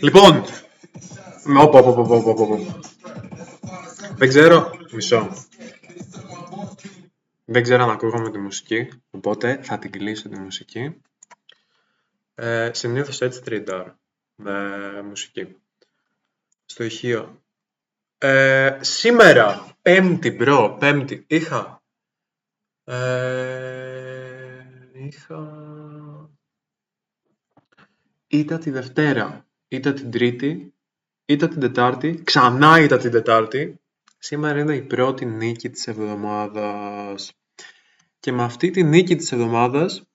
Λοιπόν, όπα. Δεν ξέρω, μισό. Δεν ξέρω αν ακούγαμε τη μουσική, οπότε θα την κλείσω τη μουσική. Συνήθως έτσι τριντάρω με μουσική. Στο ηχείο. Σήμερα, πέμπτη, είχα... Ήταν τη Δευτέρα, ήταν την Τρίτη, ήταν την Τετάρτη, ξανά ήταν την Τετάρτη. Σήμερα είναι η πρώτη νίκη της εβδομάδας. Και με αυτή τη νίκη της εβδομάδας,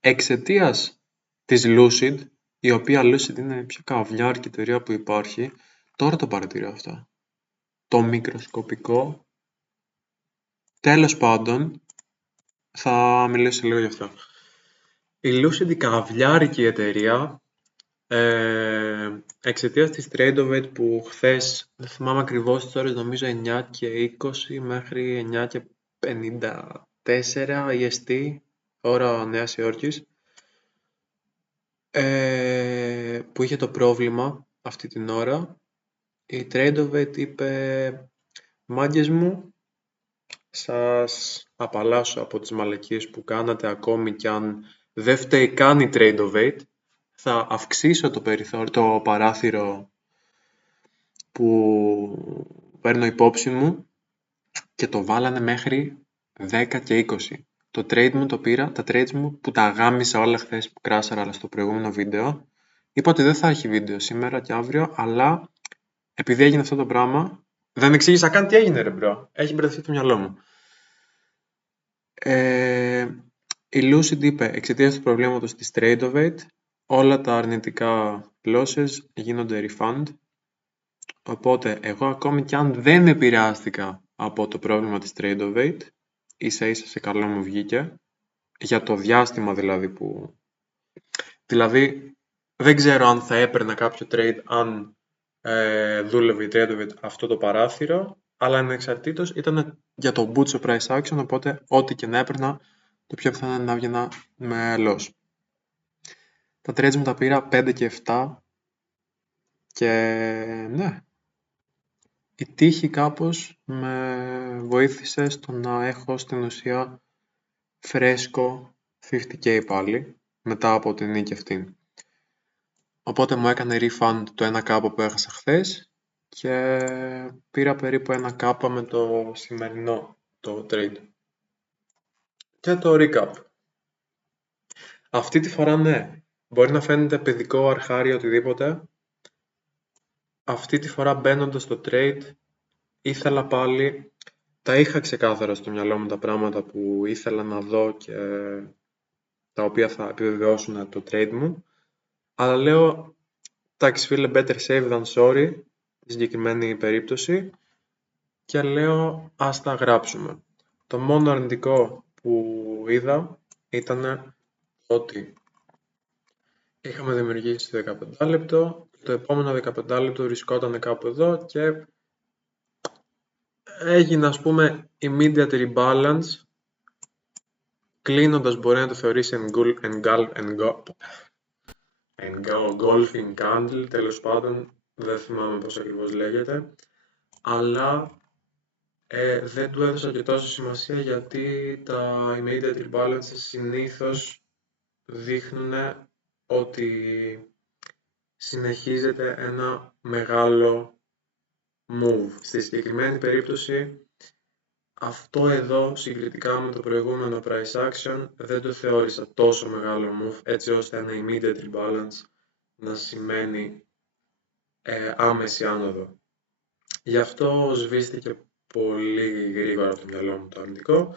εξαιτίας της Lucid, η οποία Lucid είναι η πιο καβλιάρικη εταιρεία που υπάρχει, τώρα το παρατηρώ αυτό. Το μικροσκοπικό, τέλος πάντων, θα μιλήσω λίγο γι' αυτό. Η Lucid, η καβλιάρικη εταιρεία, εξαιτίας της Tradeovate που χθες, δεν θυμάμαι ακριβώς τις ώρες, νομίζω 9 και 20 μέχρι 9 και 54 EST, ώρα Νέας Υόρκης, που είχε το πρόβλημα αυτή την ώρα, η Tradeovate είπε «Μάγκες μου, σας απαλλάσσω από τις μαλακίες που κάνατε, ακόμη κι αν δεν φταίει καν η Tradeovate, θα αυξήσω το παράθυρο που παίρνω υπόψη μου», και το βάλανε μέχρι 10 και 20. Το trade μου το πήρα, τα trades μου που τα γάμισα όλα χθες που κράσαρα, αλλά στο προηγούμενο βίντεο, είπα ότι δεν θα έχει βίντεο σήμερα και αύριο, αλλά επειδή έγινε αυτό το πράγμα, δεν εξήγησα καν τι έγινε ρε μπρο, έχει μπερδευτεί το μυαλό μου. Η Lucid είπε εξαιτίας του προβλήματος της Tradeovate, όλα τα αρνητικά losses γίνονται refund. Οπότε εγώ ακόμη κι αν δεν επηρεάστηκα από το πρόβλημα της Tradeovate, ίσα ίσα σε καλό μου βγήκε, για το διάστημα δηλαδή που... Δηλαδή δεν ξέρω αν θα έπαιρνα κάποιο trade αν δούλευε η Tradeovate αυτό το παράθυρο, αλλά ανεξαρτήτως ήταν για το Butcher Price Action, οπότε ό,τι και να έπαιρνα, το πιο πιθανό είναι να βγαίνα με loss. Τα trades μου τα πήρα 5 και 7 και ναι, η τύχη κάπως με βοήθησε στο να έχω στην ουσία φρέσκο 50k πάλι, μετά από την νίκη αυτή. Οπότε μου έκανε refund το 1k που έχασα χθες και πήρα περίπου 1k με το σημερινό το trade. Και το recap. Αυτή τη φορά ναι, μπορεί να φαίνεται παιδικό, αρχάρι, οτιδήποτε. Αυτή τη φορά μπαίνοντας στο trade, ήθελα πάλι, τα είχα ξεκάθαρα στο μυαλό μου τα πράγματα που ήθελα να δω και τα οποία θα επιβεβαιώσουν το trade μου, αλλά λέω, εντάξει φίλε, better safe than sorry, στη συγκεκριμένη περίπτωση, και λέω ας τα γράψουμε. Το μόνο αρνητικό που είδα ήταν ότι είχαμε δημιουργήσει το 15 λεπτό, το επόμενο 15 λεπτό βρισκόταν κάπου εδώ και έγινε ας πούμε immediate rebalance, κλείνοντας μπορεί να το θεωρήσει engulfing candle, τέλος πάντων, δεν θυμάμαι πώς ακριβώς λέγεται, αλλά δεν του έδωσα και τόσο σημασία γιατί τα immediate rebalances συνήθως δείχνουν ότι συνεχίζεται ένα μεγάλο move. Στη συγκεκριμένη περίπτωση, αυτό εδώ συγκριτικά με το προηγούμενο price action δεν το θεώρησα τόσο μεγάλο move, έτσι ώστε ένα immediate rebalance να σημαίνει άμεση άνοδο. Γι' αυτό σβήστηκε πολύ γρήγορα από το μυαλό μου το αρνητικό.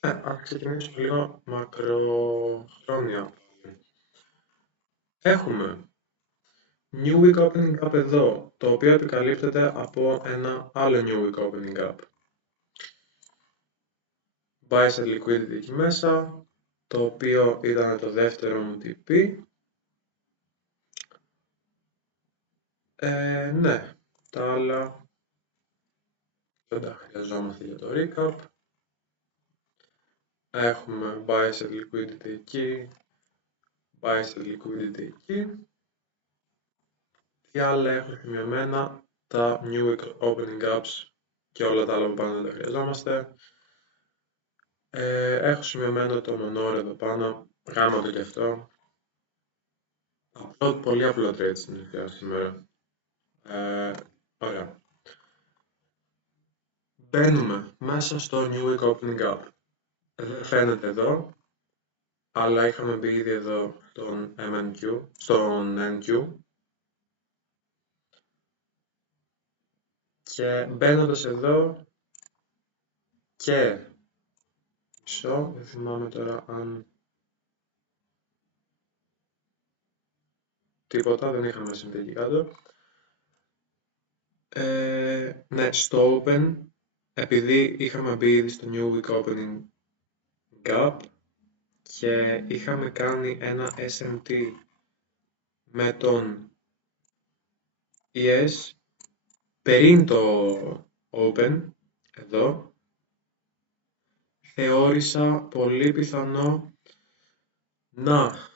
Ας ξεκινήσουμε λίγο μακροχρόνια. Έχουμε New Week Opening Gap εδώ, το οποίο επικαλύπτεται από ένα άλλο New Week Opening Gap. Buy side liquidity εκεί μέσα, το οποίο ήταν το δεύτερο μου TP. Ναι, τα άλλα δεν τα χρειαζόμαστε για το recap. Έχουμε buy side liquidity εκεί, buy sell liquidity εκεί. Τι άλλα έχω σημειωμένα, τα new opening gaps και όλα τα άλλα που πάνω δεν τα χρειαζόμαστε. Έχω σημειωμένο το Monero εδώ πάνω, γάμα το και αυτό. Πολύ απλό trade στην ουσία σήμερα. Ωραία. Μπαίνουμε μέσα στο New Week Opening Gap. Δεν φαίνεται εδώ, αλλά είχαμε μπει ήδη εδώ στον NQ. Και μπαίνοντας εδώ και δεν θυμάμαι τώρα αν τίποτα, δεν είχαμε συμβεί εκεί κάτω. Ναι, στο Open, επειδή είχαμε μπει ήδη στο New Week Opening Gap και είχαμε κάνει ένα SMT με τον ES πριν το Open, εδώ, θεώρησα πολύ πιθανό να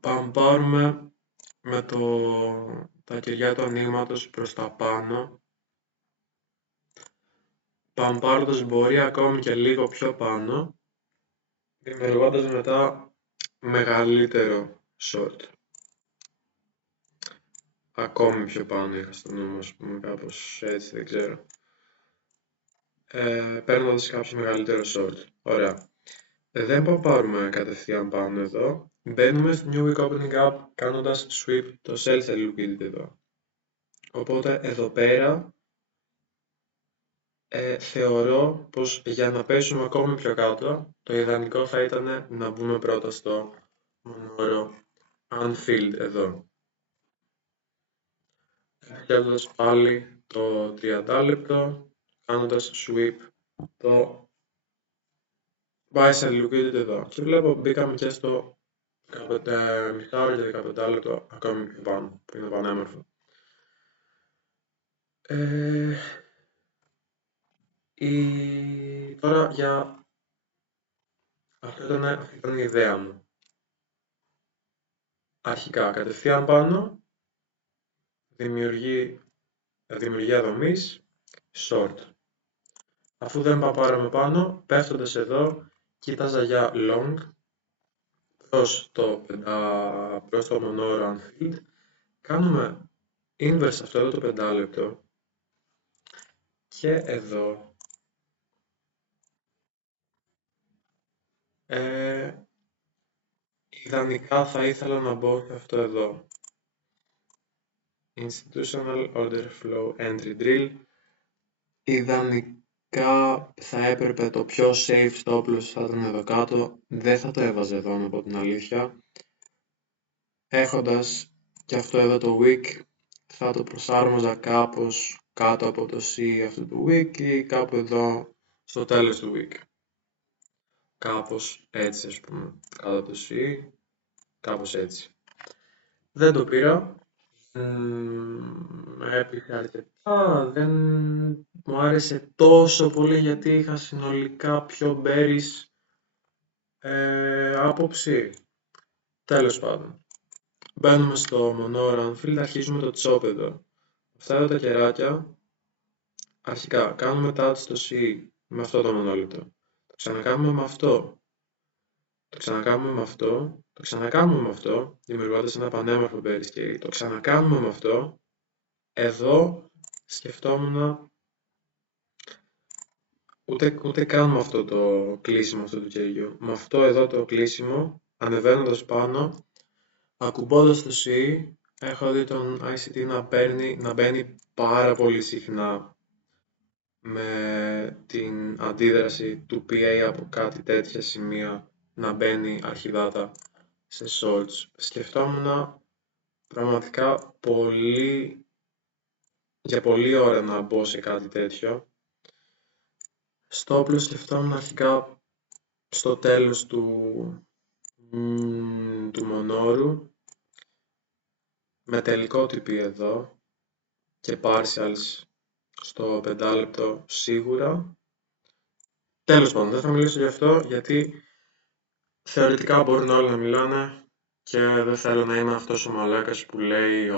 πάμπάρουμε με τα κεριά του ανοίγματος προς τα πάνω, πάμπάροντας μπορεί ακόμη και λίγο πιο πάνω, δημιουργώντας μετά μεγαλύτερο short. Ακόμη πιο πάνω είχα στο νου μου, ας πούμε, κάπως έτσι, δεν ξέρω. Παίρνοντας κάποιο μεγαλύτερο short. Ωραία. Δεν πάμπάρουμε κατευθείαν πάνω εδώ. Μπαίνουμε στο New Week Opening Gap κάνοντας sweep το sell sell liquidity εδώ. Οπότε εδώ πέρα θεωρώ πως για να πέσουμε ακόμη πιο κάτω, το ιδανικό θα ήταν να μπούμε πρώτα στο Monero Unfilled εδώ. Έρχοντας πάλι το 30 λεπτό, κάνοντας sweep το buy sell liquidity εδώ. Και βλέπω μπήκαμε και στο μισάωρο και 15 λεπτό ακόμη πιο πάνω, που είναι πανέμορφο. Τώρα για αυτή ήταν η ιδέα μου. Αρχικά κατευθείαν πάνω, δημιουργία δομής, short. Αφού δεν πάρουμε πάνω, πέφτοντας εδώ, κοίταζα για long προς το Monero Unfilled. Κάνουμε inverse αυτό εδώ το 5 λεπτό και εδώ ιδανικά θα ήθελα να μπω σε αυτό εδώ. Institutional Order Flow Entry Drill. Ιδανικά θα έπρεπε το πιο safe stop loss θα ήταν εδώ κάτω. Δεν θα το έβαζε εδώ, να πω την αλήθεια. Έχοντας και αυτό εδώ το week, θα το προσάρμοζα κάπως κάτω από το C αυτού του week ή κάπου εδώ στο τέλος του week. Κάπως έτσι, ας πούμε, κάτω από το C, κάπως έτσι. Δεν το πήρα. Έπειχε αρκετά, δεν μου άρεσε τόσο πολύ γιατί είχα συνολικά πιο bearish άποψη. Τέλος πάντων. Μπαίνουμε στο Monero Unfilled, αρχίζουμε το chop εδώ. Αυτά εδώ τα κεράκια, αρχικά κάνουμε touch στο C με αυτό το μονόλεπτο. Το ξανακάνουμε με αυτό. Το ξανακάνουμε με αυτό. Το ξανακάνουμε με αυτό, δημιουργώντας ένα πανέμορφο bearish carry. Το ξανακάνουμε με αυτό. Εδώ σκεφτόμουν ούτε καν με αυτό το κλείσιμο αυτού του κεριού. Με αυτό εδώ το κλείσιμο, ανεβαίνοντας πάνω, ακουμπώντας το C, έχω δει τον ICT να μπαίνει πάρα πολύ συχνά με την αντίδραση του PA από κάτι τέτοια σημεία να μπαίνει αρχιδάτα σε shorts. Σκεφτόμουν πραγματικά για πολλή ώρα να μπω σε κάτι τέτοιο. Στο όπλο σκεφτόμουν αρχικά στο τέλος του Μονόρου με τελικό TP εδώ και partials στο 5 λεπτό σίγουρα. Τέλος πάντων, δεν θα μιλήσω γι' αυτό γιατί θεωρητικά μπορούν όλοι να μιλάνε. Και δεν θέλω να είμαι αυτός ο μαλάκας που λέει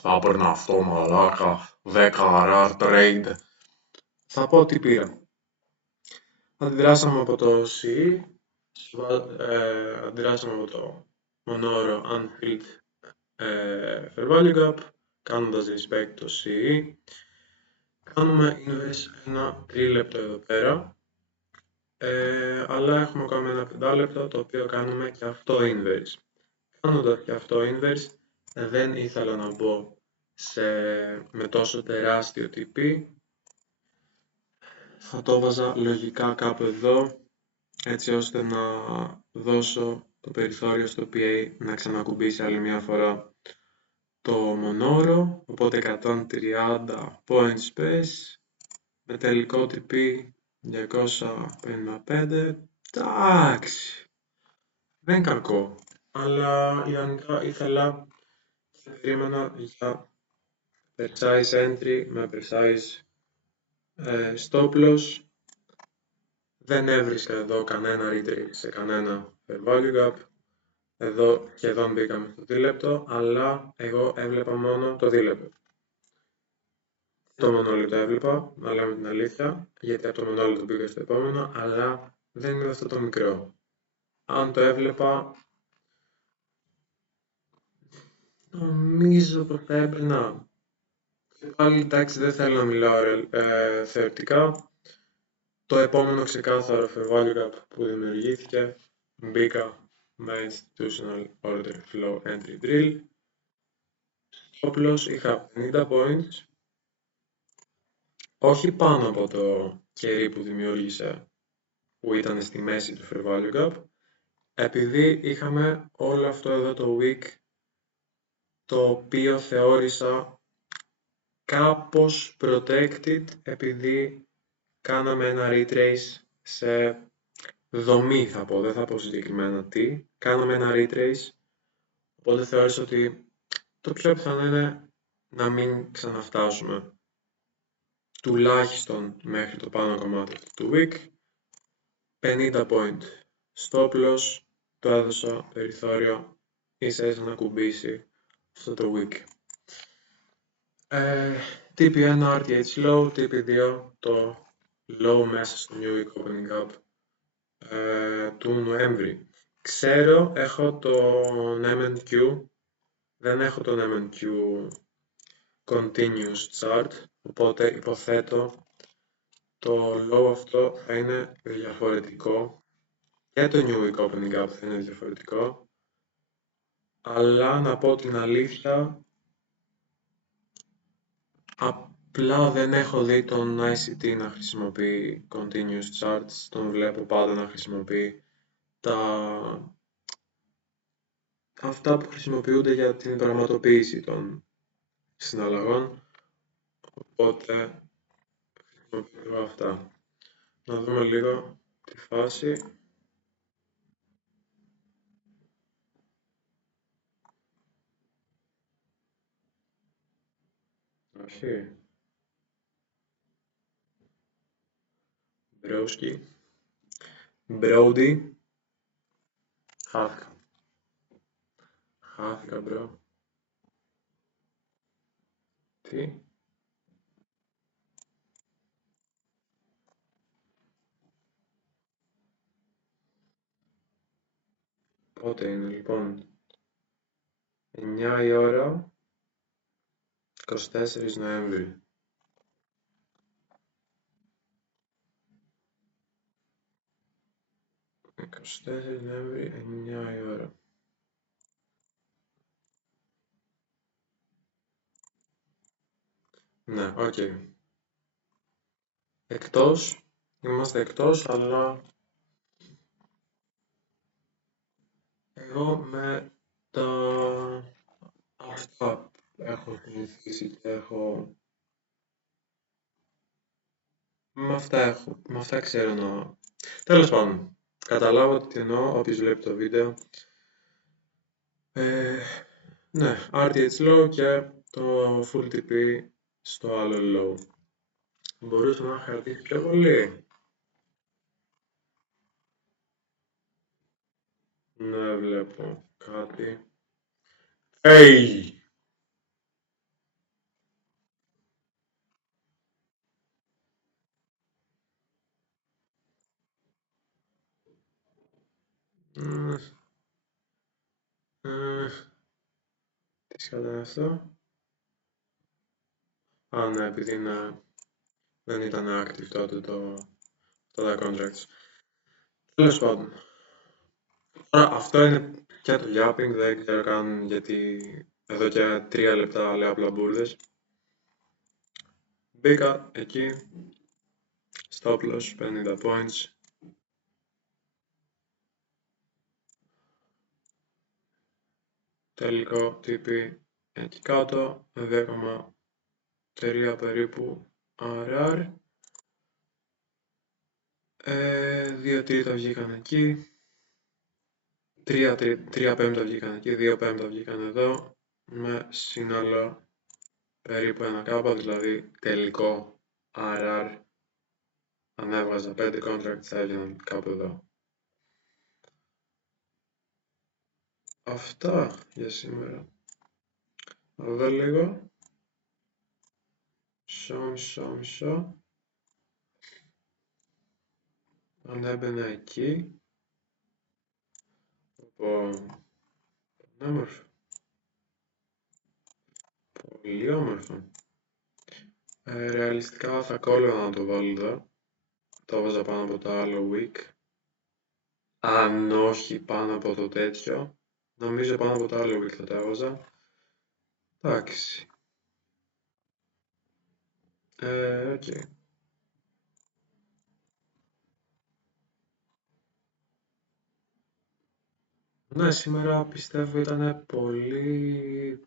θα έπαιρνα αυτό μαλάκα, 10 RR trade». Θα πω τι πήρα. Αντιδράσαμε από το CE, αντιδράσαμε από το μονόωρο Unfilled Fair Value Gap, κάνοντας respect το CE. Κάνουμε inverse ένα τρίλεπτο εδώ πέρα, αλλά έχουμε ακόμα ένα 5 λεπτό το οποίο κάνουμε και αυτό inverse. Κάνοντας και αυτό inverse, δεν ήθελα να μπω με τόσο τεράστιο TP. Θα το βάζα λογικά κάπου εδώ, έτσι ώστε να δώσω το περιθώριο στο PA να ξανακουμπήσει άλλη μια φορά το μονόωρο, οπότε 130 point space με τελικό TP 255. Εντάξει, δεν είναι κακό, αλλά ιδανικά ήθελα και περίμενα για precise entry με precise stop loss. Δεν έβρισκα εδώ κανένα retake σε κανένα fair value gap. Εδώ σχεδόν μπήκαμε στο δίλεπτο, αλλά εγώ έβλεπα μόνο το δίλεπτο. Το μονόλεπτο έβλεπα, να λέμε την αλήθεια, γιατί από το μονόλεπτο μπήκα στο επόμενο, αλλά δεν είναι αυτό το μικρό. Αν το έβλεπα, νομίζω πως θα έπαιρνα. Και πάλι, εντάξει, δεν θέλω να μιλάω θεωρητικά. Το επόμενο ξεκάθαρο fair value gap που δημιουργήθηκε, μπήκα με institutional order flow entry drill. Stop loss είχα 50 points, όχι πάνω από το κερί που δημιούργησε, που ήταν στη μέση του fair value gap, επειδή είχαμε όλο αυτό εδώ το wick, το οποίο θεώρησα κάπως protected, επειδή κάναμε ένα retrace σε δομή, θα πω, δεν θα πω συγκεκριμένα τι. Κάναμε ένα retrace, οπότε θεώρησα ότι το πιο πιθανό είναι να μην ξαναφτάσουμε τουλάχιστον μέχρι το πάνω κομμάτι του wick. 50 point stop loss, το έδωσα περιθώριο ίσα ίσα να κουμπίσει αυτό το wick. TP1 RTH low, TP2 το low μέσα στο new week opening up του Νοέμβρη. Ξέρω, έχω τον MNQ, δεν έχω τον MNQ continuous chart, οπότε υποθέτω το low αυτό θα είναι διαφορετικό και το new week opening up θα είναι διαφορετικό, αλλά να πω την αλήθεια, απλά δεν έχω δει τον ICT να χρησιμοποιεί continuous charts, τον βλέπω πάντα να χρησιμοποιεί αυτά που χρησιμοποιούνται για την πραγματοποίηση των συναλλαγών, οπότε χρησιμοποιώ αυτά. Να δούμε λίγο τη φάση. Όχι. Μπρόσκι. Μπρόντι. Χάθηκα. Χάθηκα, μπρο. Τι. Πότε είναι λοιπόν? 9 η ώρα, 24 Νοέμβρη. 24 Νοέμβρη, 9 η ώρα. Ναι, οκ. Εκτός, είμαστε εκτός, αλλά εγώ με αυτά έχω συνηθίσει και έχω... Με αυτά ξέρω να... Τέλος πάντων, καταλάβω τι εννοώ, όποιος βλέπει το βίντεο. Ναι, RTH low και το full TP στο άλλο low. Μπορούσε να χαρτίσει πιο πολύ. Ναι, βλέπω κάτι. Hey! Μμμ, τι σκάτα είναι αυτό. Α, ναι, επειδή δεν ήταν active τότε τα contracts. Τέλος πάντων. Τώρα αυτό είναι πια το yapping, δεν ξέρω καν γιατί εδώ και 3 λεπτά λέω απλά μπουρδες. Μπήκα εκεί, stop loss 50 points. Τελικό TP εκεί κάτω, 2,3 περίπου RR. 2 τρίτα βγήκαν εκεί, 3 πέμπτα βγήκαν εκεί, 2 πέμπτα βγήκαν εδώ, με σύνολο περίπου 1K, δηλαδή τελικό RR. Αν έβγαζα 5 contracts θα έβγαιναν κάπου εδώ. Αυτά για σήμερα. Να δω λίγο. Μισό. Αν έμπαινα εκεί. Όμορφο. Πολύ όμορφο. Ρεαλιστικά θα κόλλαγα να το βάλω εδώ. Το έβαζα πάνω από το άλλο week. Αν όχι πάνω από το τέτοιο. Νομίζω πάνω από το άλλο week θα το έβαζα. Εντάξει. Οκ. Ναι, σήμερα πιστεύω ήταν πολύ...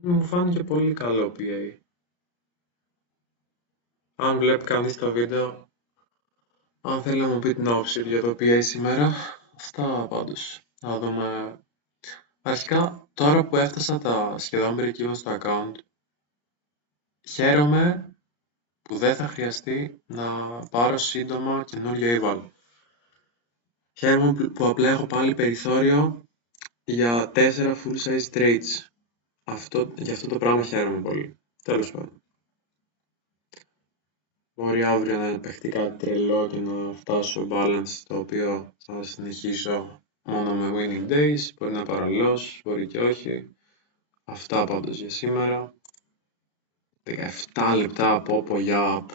Μου φάνηκε πολύ καλό PA. Αν βλέπει κανείς το βίντεο, αν θέλει να μου πει την άποψη για το PA σήμερα, αυτά πάντως. Θα δούμε. Αρχικά, τώρα που έφτασα τα σχεδόν περικύλω στο account, χαίρομαι που δεν θα χρειαστεί να πάρω σύντομα καινούριο eval. Χαίρομαι που απλά έχω πάλι περιθώριο για 4 full size trades. Για αυτό το πράγμα χαίρομαι πολύ. Τέλος πάντων. Μπορεί αύριο να παιχτεί κάτι τρελό και να φτάσω balance το οποίο θα συνεχίσω μόνο με winning days. Μπορεί να πάρω loss, μπορεί και όχι. Αυτά πάντως για σήμερα. 17 λεπτά από για